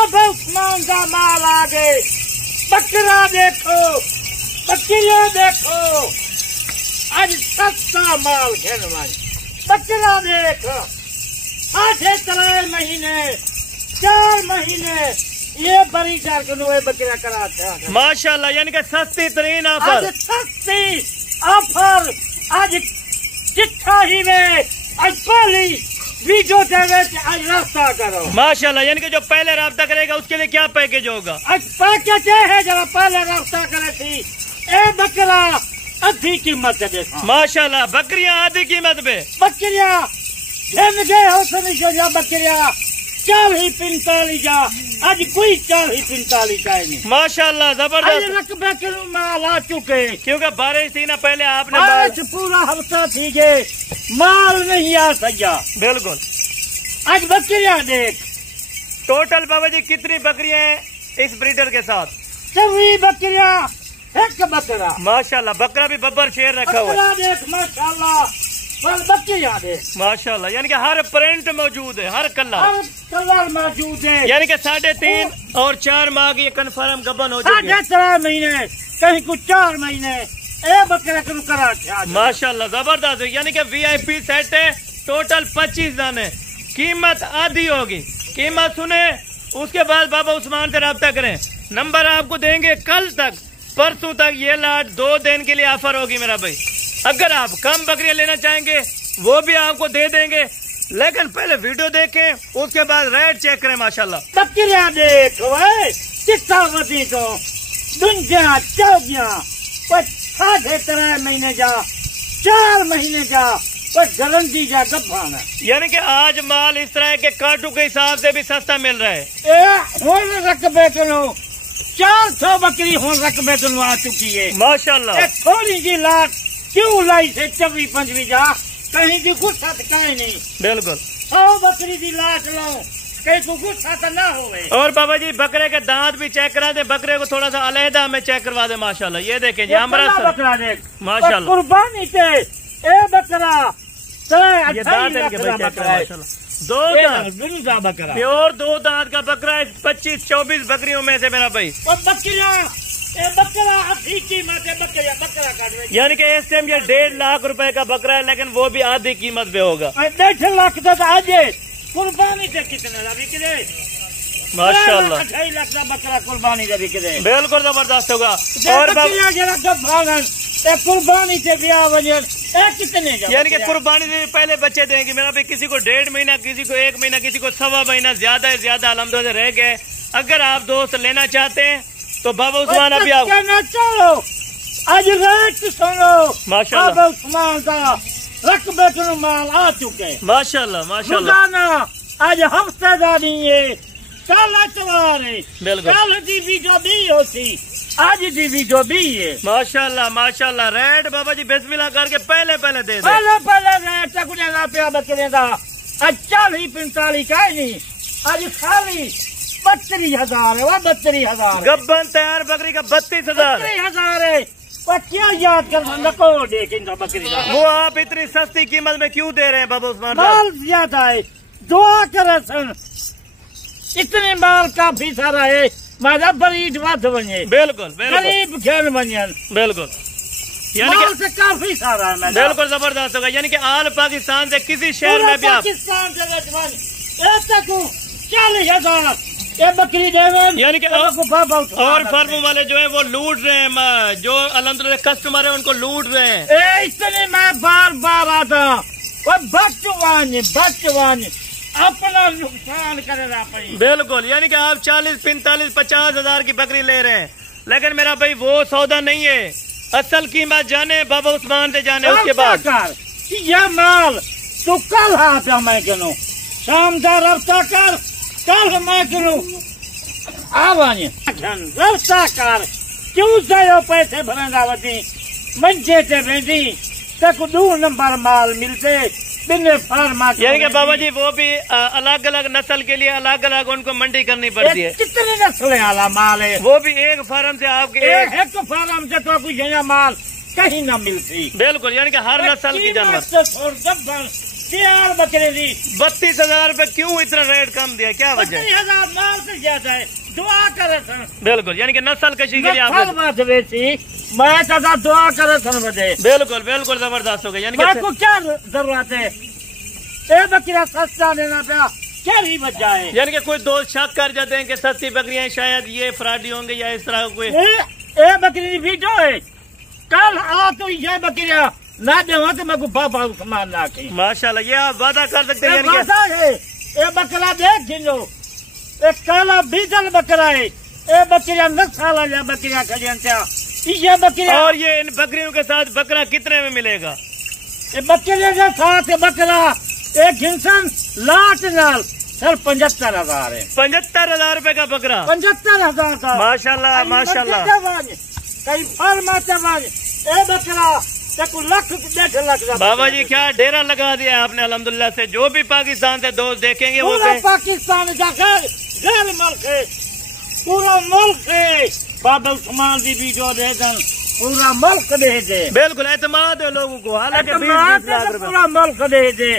बाबा उस्मान का माल आ गए। बकरा देखो, बकरियां देखो, आज सस्ता माल घेरवाई। बकरा देख, 3.5 महीने 4 महीने ये बड़ी बकरियां कराते। माशाल्लाह, यानी कि सस्ती तरीन ऑफर। आज सस्ती ऑफर, आज चिट्ठा ही में आज पहली वीडियो देवे आज रास्ता करो। माशाल्लाह, यानी कि जो पहले रास्ता करेगा उसके लिए क्या पैकेज होगा? आज पैकेज है जरा पहले रास्ता करे थी। ए बकरा आधी कीमत देखो। माशाल्लाह, बकरियां आधी कीमत पे। बकरियां गए हो समझो, बकरियां 40-45 जा, आज कोई 40-45 का नहीं। माशाल्लाह, जबरदस्त रकबे के माल आ चुके, क्योंकि बारिश थी ना पहले, आपने बारिश पूरा हफ्ता थी गए, माल नहीं आ सका। बिल्कुल। आज बकरियां देख, टोटल बाबा जी कितनी बकरियां हैं इस ब्रीडर के साथ? सभी बकरियां, एक बकरा। माशाल्लाह, बकरा भी बब्बर शेर रखा हुआ है। देख माशाल्लाह, बकरियां देख माशाल्लाह, यानी कि हर प्रिंट मौजूद है, हर कलर मौजूद है। यानी कि 3.5 और 4 माह की कन्फर्म गबन हो जाएगी। 3.5 महीने, कहीं कुछ 4 महीने। ए बकरा करूँ करा। माशाल्लाह, जबरदस्त। यानी कि VIP सेट है, टोटल 25 दाने, कीमत आधी होगी। कीमत सुने, उसके बाद बाबा उस्मान से रब्ता करें। नंबर आपको देंगे कल तक, परसों तक। ये लाट 2 दिन के लिए ऑफर होगी मेरा भाई। अगर आप कम बकरियां लेना चाहेंगे वो भी आपको दे देंगे, लेकिन पहले वीडियो देखें, उसके बाद रेट चेक करें। माशाल्लाह, बकरियां देखो, चिट्ठावती को दुनिया चौगिया 3.5 महीने जा, 4 महीने जा, गारंटी जा गब्बान। यानी कि आज माल इस तरह के काटू के हिसाब से भी सस्ता मिल रहा है। रकबे किलो 400 बकरी हो रकबे किलो आ चुकी है। माशाल्लाह, थोड़ी जी लाट क्यों लाई से 24-25 जा, कहीं की गुस्सा कहीं नहीं। बिल्कुल। 100 बकरी की लाट लो, कहीं को गुस्सा तो ना होवे। और बाबा जी बकरे के दांत भी चेक करा दे, बकरे को थोड़ा सा अलहदा में चेक करवा दे। माशाल्लाह, ये देखें जी, हमारा बकरा देख माशाल्लाह, कुर्बानी से ए बकरा ये दांत इनके भाई चेक करा। माशाल्लाह, 2 दांत बकरा, प्योर 2 दांत का बकरा है। 25-24 बकरियों में से मेरा भाई। और बकरियां, बकरा आधी कीमत है। बकरा काट, यानी कि इस टाइम ये 1.5 लाख रुपए का बकरा है, लेकिन वो भी आधी कीमत पे होगा। 1.5 लाख तक आज कुर्बानी से कितने बिक गए? माशाल्लाह, 2.5 लाख का बकरा कुर्बानी से बिक गए। बिल्कुल जबरदस्त होगा। और कुर्बानी से ब्याह वजह कितने, यानी कि कुर्बानी से पहले बच्चे देंगे मेरा भाई। किसी को 1.5 महीना, किसी को 1 महीना, किसी को 1.25 महीना, ज्यादा से ज्यादा अल्हम्दुलिल्लाह रह गए। अगर आप दोस्त लेना चाहते हैं तो बाबा उस्मान अभी आप चलो आज रेट सुनो। माशाल्लाह, बाबा उस्मान का रकबे के माल आ चुके। माशाल्लाह, माशाल्लाह, आज हफ्तेदारी है, कल एतवार है, बिल्कुल, कल वीडियो भी होती, आज वीडियो भी है। माशाल्लाह, माशाल्लाह। रेट बाबा जी बिस्मिल्लाह करके पहले दे दे। पहले रेट रुपया बकरे का आज 40-45 का नहीं, आज खाली 32,000 है। वह 32,000 गब्बन तैयार बकरी का 32,000 है। क्या याद कर को देखेंगे बकरी का, वो आप इतनी सस्ती कीमत में क्यों दे रहे हैं बाबा उस्मान? माल ज्यादा है, दुआ करे सन, इतने माल काफी सारा है। मारा बरीड वध बने, बिल्कुल, गरीब घेर बने, बिल्कुल, यानी कि से काफी सारा है। बिल्कुल जबरदस्त होगा। यानी कि आल पाकिस्तान से किसी शहर में भी आप पाकिस्तान से 40,000 ये बकरी देवन, यानी कि और फर्मों वाले जो है वो लूट रहे हैं, जो अल्हम्दुलिल्लाह कस्टमर है उनको लूट रहे हैं। इसलिए मैं बार आता बचवान अपना नुकसान करेगा। बिल्कुल, यानी कि आप 40-45-50 हजार की बकरी ले रहे हैं, लेकिन मेरा भाई वो सौदा नहीं है। असल कीमत जाने बाबा उस्मान से जाने, उसके बाद यह माल तो कल हाथ मैं करूँ, शाम का रफ्ता कर, कल मैं करूँ आवाज रफ्ता कर, क्यों जाओ पैसे भरेगा वती मंचे से भेजी तक 2 नंबर माल मिलते। यानी कि बाबा जी वो भी अलग अलग नस्ल के लिए अलग अलग उनको मंडी करनी पड़ती है। कितने नस्ल वाला माल है, वो भी एक फार्म से आपके एक फार्म से तो कुछ माल कहीं न मिलती। बिल्कुल, यानी कि हर नस्ल की जानवर 4 बकरे दी 32,000 रुपए। क्यों इतना रेट कम दिया, क्या वजह है? 32,000 माल से ज्यादा है, दुआ करे सन। बिल्कुल, यानी कि नस्ल कशी के लिए आप मैं तो दुआ करे सन बजे। बिल्कुल बिल्कुल जबरदस्त हो गया। यानी कि को क्या जरूरत है, ये बकरियां सस्ता लेना पाया क्या ही बच जाए। यानी कि कोई दोस्त शक कर जाते हैं कि सस्ती बकरियां शायद ये फ्रॉडी होंगे या इस तरह कोई। ये बकरी वीडियो है, कल आ तो ये बकरियां ना दे तो मैं को बाबा सामान ना की। माशाल्लाह, ये आप वादा कर सकते हैं। ये बकरा देख गिनो, एक काला बीजल बकरा है, ये बकरियां 10 साल या बकरियां खड़ी ये बकरियां। और ये इन बकरियों के साथ बकरा कितने में मिलेगा? ये बकरे के साथ बकरा एक इंसान लाट नाल सर 75,000 है। 75,000 रुपए का बकरा, 75,000 का। माशाल्लाह माशाल्लाह। कई फरमाते ए बकरा लाख 1.5 लाख। बाबा जी क्या डेरा लगा दिया आपने अल्हम्दुलिल्लाह से। जो भी पाकिस्तान से दोस्त देखेंगे वो पाकिस्तान जाकर गैर मुल्क है, पूरा मुल्क है। बाबा उस्मान की वीडियो देकर पूरा मुल्क दे दे। बिल्कुल एतमाद है लोगों को, हालांकि पूरा मुल्क दे दे।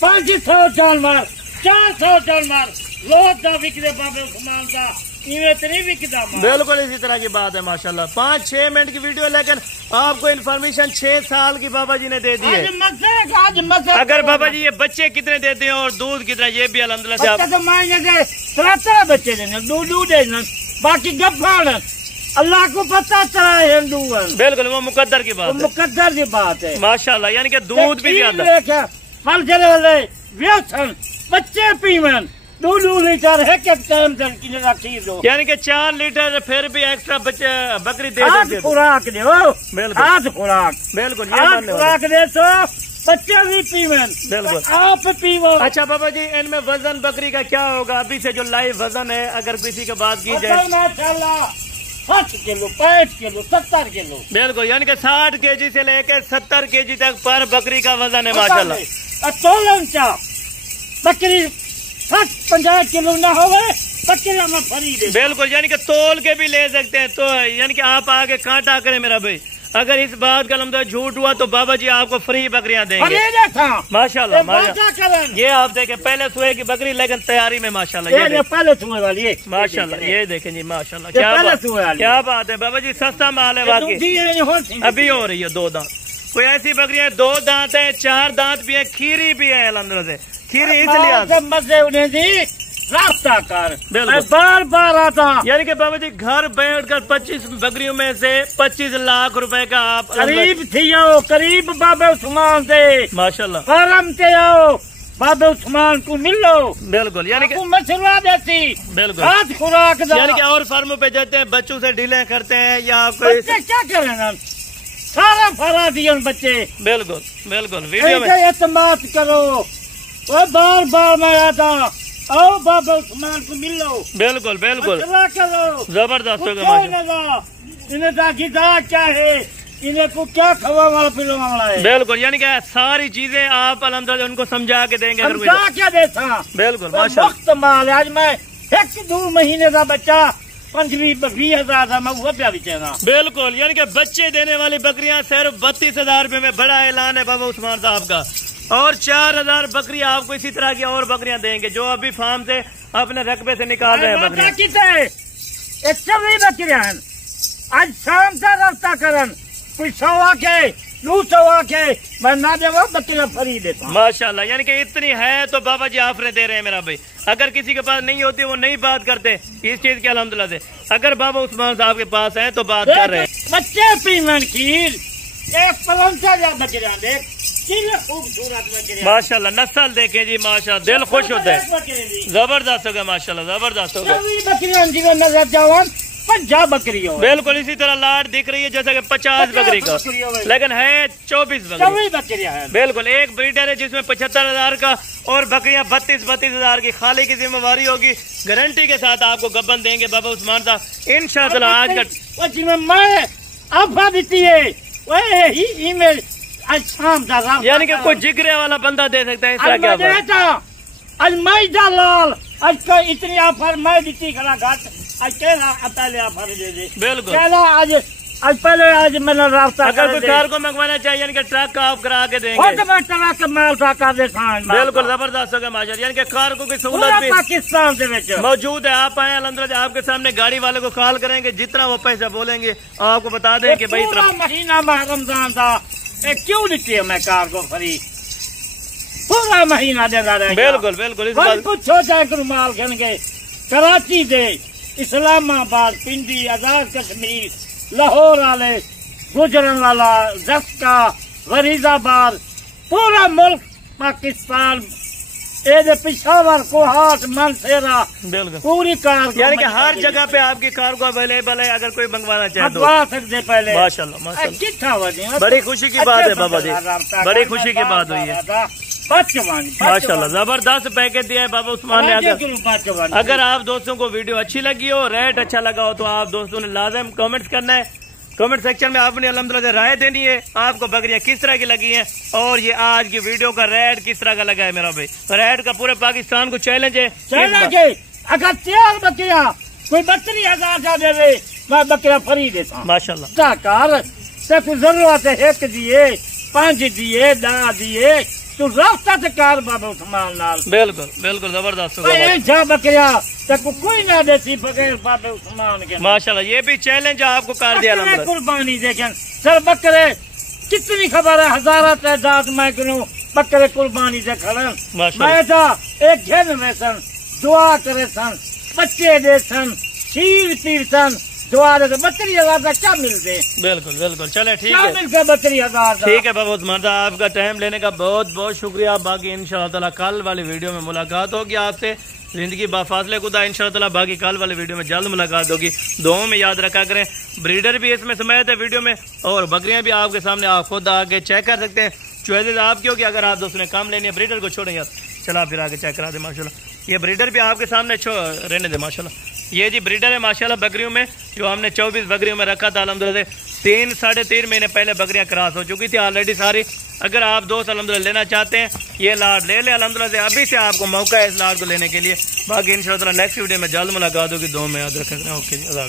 500 जानवर 400 जानवर लोग का बिकते बाबा उस्मान का नहीं बिकता। बिल्कुल इसी तरह की बात है माशाल्लाह। 5-6 मिनट की वीडियो, लेकिन आपको इन्फॉर्मेशन 6 साल की बाबा जी ने दे दी है। अगर बाबा जी ये बच्चे कितने देते हैं और दूध कितना, ये भी अल्हम्दुलिल्लाह से आप। तो मायने 13 बच्चे देने, दूध देना, बाकी गफ्फार अल्लाह को पता चला है हिंदू। बिल्कुल वो मुकद्दर की बात है, मुकद्दर की बात है माशाल्लाह। यानी कि दूध भी ज्यादा, फल चले वाले व्यसन बच्चे पीवन 2 लीटर है कि टाइम रखी दो। यानी कि 4 लीटर फिर भी एक्स्ट्रा बच्चे बकरी दे देते। खुराक दो, हाथ खुराक। बिल्कुल खुराक दे तो बच्चे भी पीवन, बिल्कुल आप पीवो। अच्छा बाबा जी, इनमें वजन बकरी का क्या होगा अभी से जो लाइव वजन है, अगर किसी की बात की जाए? माशाल्लाह 60 किलो 65 किलो 70 किलो। बिल्कुल, यानी कि 60 केजी से लेकर 70 केजी तक पर बकरी का वजन है माशाल्लाह। तोलन चा बकरी 60-50 किलो ना हो बकरी में फ्री दे। बिल्कुल, यानी कि तोल के भी ले सकते हैं। तो यानी कि आप आगे कांटा करें मेरा भाई, अगर इस बात का लम्बा झूठ हुआ तो बाबा जी आपको फ्री बकरियां देंगे माशाल्लाह माशाल्लाह। ये आप देखें पहले सुए की बकरी, लेकिन तैयारी में माशाल्लाह। ये पहले सुए वाली माशाल्लाह, ये देखें जी माशाल्लाह। क्या बात है बाबा जी, सस्ता माल है बाकी। अभी हो रही है 2 दांत। कोई ऐसी बकरियां 2 दांत है, 4 दांत भी है, खीरी भी है अल्हम्दुलिल्लाह से। खीरी इसलिए मजे उन्हें दी रास्ता कर बार बार आता। यानी कि बाबा जी घर बैठकर 25 बकरियों में से 25 लाख रुपए का आप करीब थी आओ, करीब बाबा उस्मान से माशाल्लाह फॉरम से आओ, बाबा उस्मान को मिलो। बिल्कुल, यानी कि मशरूआ देती बिल्कुल हाथ खुराक, यानी कि और फार्मों पे जाते हैं, बच्चों से डीलें करते हैं या आपको क्या करें, सारा फरा दिए बच्चे। बिल्कुल बिल्कुल, वीडियो में एतमाद करो, बार बार मैं आता आओ बाबा उस्मान को मिल लो। बिल्कुल बिल्कुल करो, जबरदस्त होगा। इन्हें गिदा क्या है, इन्हें को क्या खवा वाला पिलवाना है। बिल्कुल, यानी कि सारी चीजें आप अल्हम्दुलिल्लाह उनको समझा के देंगे। समझा क्या देता बिल्कुल माशाल्लाह। माल आज मैं 1-2 महीने का बच्चा 20,000 था, मैं वो बेचेगा। बिल्कुल, यानी कि बच्चे देने वाली बकरियां सिर्फ 32,000 रुपए में। बड़ा ऐलान है बाबा उस्मान साहब का। और 4,000 बकरी आपको इसी तरह की और बकरियां देंगे जो अभी फार्म से अपने रकबे से निकाल रहे हैं बकरियां। बकरियां आज शाम से रफ्ता करन, कोई 100 के 200 के मैं ना देगा बकरियां फ्री देता माशाल्लाह। यानी कि इतनी है तो बाबा जी ऑफर दे रहे हैं मेरा भाई। अगर किसी के पास नहीं होती वो नहीं बात करते इस चीज के अल्हम्दुलिल्लाह से। अगर बाबा उस्मान साहब के पास है तो बात कर रहे हैं। बच्चे पीमन खीर एक पलंचा बकरियां देख खूबसूरत माशाल्लाह, नस्ल देखे जी माशाल्लाह, दिल खुश होता है। जबरदस्त होगा माशाल्लाह, जबरदस्त होगा। बकरी बिल्कुल इसी तरह लाट दिख रही है जैसे कि 50 बकरी का, लेकिन है 24 बकरियां है। बिल्कुल, एक ब्रीडर है जिसमें 75,000 का और बकरियां 32,000 की। खाली की जिम्मेवारी होगी, गारंटी के साथ आपको गब्बन देंगे बाबा उस्मान साहब इंशाअल्लाह। आज का मैं आफा देती है वही ईमेल आज शाम का, यानी कि कोई जिगरे वाला बंदा दे सकता है इस तरह क्या? आज मैं लाल आज का इतनी ऑफर मैं दी खड़ा घाट आज कहला पहले ऑफर दे दे। बिल्कुल, कहला आज आज पहले आज मैंने रास्ता अगर कोई कार को मंगवाना चाहिए यानी कि ट्रक का आप करा के देंगे। और तो मैं ट्रक माल कर देता बिल्कुल जबरदस्त होगा माशाल्लाह, यानी कि कार को की सहूलत भी पाकिस्तान मौजूद है। आप आए अल्हम्दुलिल्लाह, आपके सामने गाड़ी वाले को कॉल करेंगे, जितना वो पैसा बोलेंगे आपको बता दें कि भाई महीना रमजान था क्यों नहीं है मैं कार को फ्री पूरा महीना देना रहेगा। बिल्कुल बिल्कुल, इस बात पूछो चाहे माल गए कराची दे, इस्लामाबाद, पिंडी, आजाद कश्मीर, लाहौर वाले, गुजरांवाला, जस्का, फरीदाबाद, पूरा मुल्क पाकिस्तान, पिशावर, कोहाट, मनसेरा, बिल्कुल पूरी कार यानी कि हर जगह पे आपकी कार को अवेलेबल है। अगर कोई मंगवाना चाहे तो सकते पहले। माशाल्लाह माशाल्लाह, कितना बड़ी खुशी की बात है बाबा जी, बड़ी खुशी की बात हुई है माशाल्लाह। जबरदस्त पैकेज दिया है बाबा उस्मान ने। अगर आप दोस्तों को वीडियो अच्छी लगी हो, रेट अच्छा लगा हो, तो आप दोस्तों ने लाजम कमेंट्स करना है। कमेंट सेक्शन में आपने अल्हम्दुलिल्लाह राय देनी है, आपको बकरियां किस तरह की लगी हैं और ये आज की वीडियो का रेट किस तरह का लगा है। मेरा भाई रेट का पूरे पाकिस्तान को चैलेंज है। अगर 4 बकरियां कोई 32,000 का दे दे, मैं बकरियां फ्री देता माशाल्लाह। कोई जरूरत है 1 दिए, 5 दिए, 10 दिए, तो रास्ता से कार बाबा उस्मान नाल। बिल्कुल बिल्कुल जबरदस्त बकरिया कोई ना देती बगैर बाबा उस्मान के माशाल्लाह। ये भी चैलेंज आपको कर दिया कुर्बानी देखें सर बकरे कितनी खबर है, हजारा तादाद में क्यों बकरे कुर्बानी दे खड़े। मैं तो एक घेन में सन दुआ करे सन, बच्चे दे सन, खीर पीर सन, दुआ दे 32,000 का क्या मिलते। बिल्कुल बिल्कुल, चले ठीक है, मिलकर 32,000 ठीक है बाबा उस्मान साहब, आपका टाइम लेने का बहुत बहुत शुक्रिया। बाकी इंशाअल्लाह ताला कल वाली वीडियो में मुलाकात होगी आपसे। जिंदगी बाफासले खुदा, इंशाअल्लाह ताला बाकी कल वाली वीडियो में जल्द मुलाकात होगी। दुआओं में याद रखा करें। ब्रीडर भी इसमें समेत है वीडियो में, और बकरियां भी आपके सामने आप खुद आके चेक कर सकते हैं। चॉइसेस आपकी होगी। अगर आप दोस्तों ने काम लेनी है, ब्रीडर को छोड़ें यार, चला फिर आगे चेक करा दे माशाल्लाह। ये ब्रीडर भी आपके सामने रहने दे माशाल्लाह। ये जी ब्रीडर है माशाल्लाह बकरियों में, जो हमने 24 बकरियों में रखा था अल्हम्दुलिल्लाह। 3 साढ़े 3 महीने पहले बकरियां क्रॉस हो चुकी थी ऑलरेडी सारी। अगर आप दोस्त अल्हम्दुलिल्लाह लेना चाहते हैं, ये लाड ले लें अल्हम्दुलिल्लाह से, अभी से आपको मौका है इस लाड को लेने के लिए। बाकी इंशाअल्लाह नेक्स्ट वीडियो में जल्द मुलाकात होगी। दो में याद रखें। ओके जी, अल्लाह।